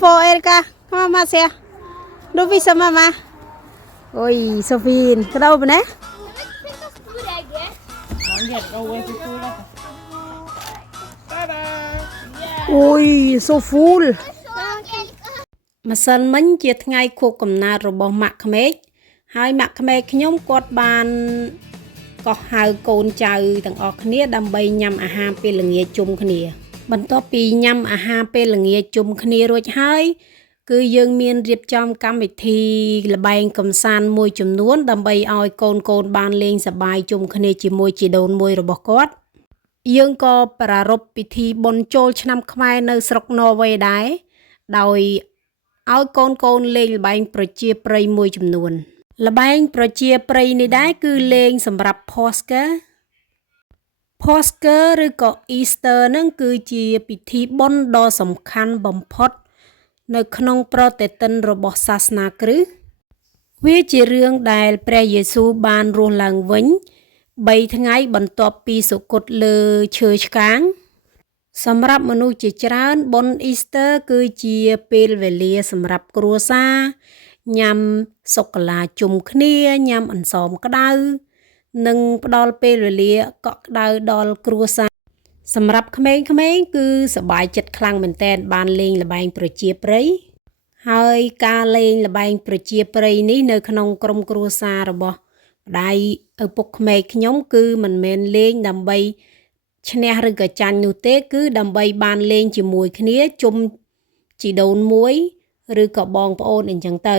for Erika. Mama xe. Đôi vì sao mama? Ôi, Sophie, cái đâu bên đấy? Ôi, so full. Mà sân mình chia ngay cuộc cầm nà rồi bỏ mặt khmếch. Hai mặt khmếch nhóm quạt bàn có hai con trai tầng ở khnia đâm bay nhằm hà pe là nghĩa chung khnia.បន្ទាប់ពីញ៉ាំអាហារពេលល្ងាចជុំគ្នារួចហើយគឺយើងមានរៀបចំកម្មវិធីល្បែងកម្សាន្តមួយចំនួនដើម្បីឲ្យកូនបានលេងសប្បាយជុំគ្នាជាមួយជីដូនមួយរបស់គាត់យើងក៏ប្រារព្ធពិធីបុណ្យចូលឆ្នាំខ្មែរនៅស្រុកន័រវេសដែរដោយឲ្យកូនលេងល្បែងប្រជាប្រិយមួយចំនួនល្បែងប្រជាប្រិយនេះដែរគឺលេងសម្រាប់ Posker ឬក៏ Easter នឹងគឺជាពិធីបុណ្យដ៏សំខាន់បំផុតនៅក្នុងប្រតិទិនរបស់សាសនាគ្រិស្តវាជារឿងដែលព្រះយេស៊ូវបានរស់ឡើងវិញ3ថ្ងៃបន្ទាប់ពីសុគតលើឈើឆ្កាងសម្រាប់មនុស្សជាច្រើនបុណ្យ Easter គឺជាពេលវេលាសម្រាប់គ្រួសារញ៉ាំសូកូឡាជុំគ្នាញ៉ាំអន្សមក្តៅនិងផ្ដល់ពេលវេលាកក់ក្ដៅដល់គ្រួសារសម្រាប់ក្មេងៗគឺសប្បាយចិត្តខ្លាំងមែនទែនបានលេងល្បែងប្រជាប្រិយហើយការលេងល្បែងប្រជាប្រិយនេះនៅក្នុងក្រុមគ្រួសាររបស់ម្ដាយឪពុកក្មេងខ្ញុំគឺមិនមែនលេងដើម្បីឈ្នះឬក៏ចាញ់នោះទេគឺដើម្បីបានលេងជាមួយគ្នាជុំជីដូនមួយឬក៏បងប្អូនអីចឹងទៅ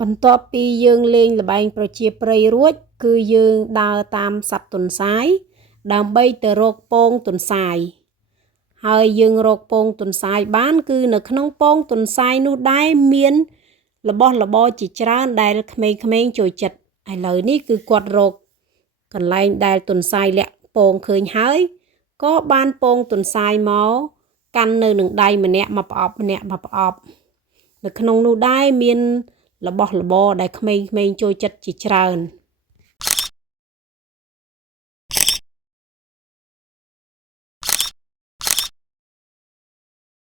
បន្ទាប់ពីយើងលេងល្បែងប្រជាប្រិយរួចគឺយើងដើរតាមសត្វទន្សាយដើម្បីទៅរកពងទន្សាយហើយយើងរកពងទន្សាយបានគឺនៅក្នុងពងទន្សាយនោះដែរមានរបស់របរជាច្រើនដែលក្មេងៗចូលចិត្តឥឡូវនេះគឺគាត់រកកន្លែងដែលទន្សាយលាក់ពងឃើញហើយក៏បានពងទន្សាយមកកាន់នៅនឹងដៃម្នាក់មកប្រអប់ម្នាក់មកប្រអប់នៅក្នុងនោះដែរមានរបស់របរដែលក្មេងៗចូលចិត្តជាច្រើន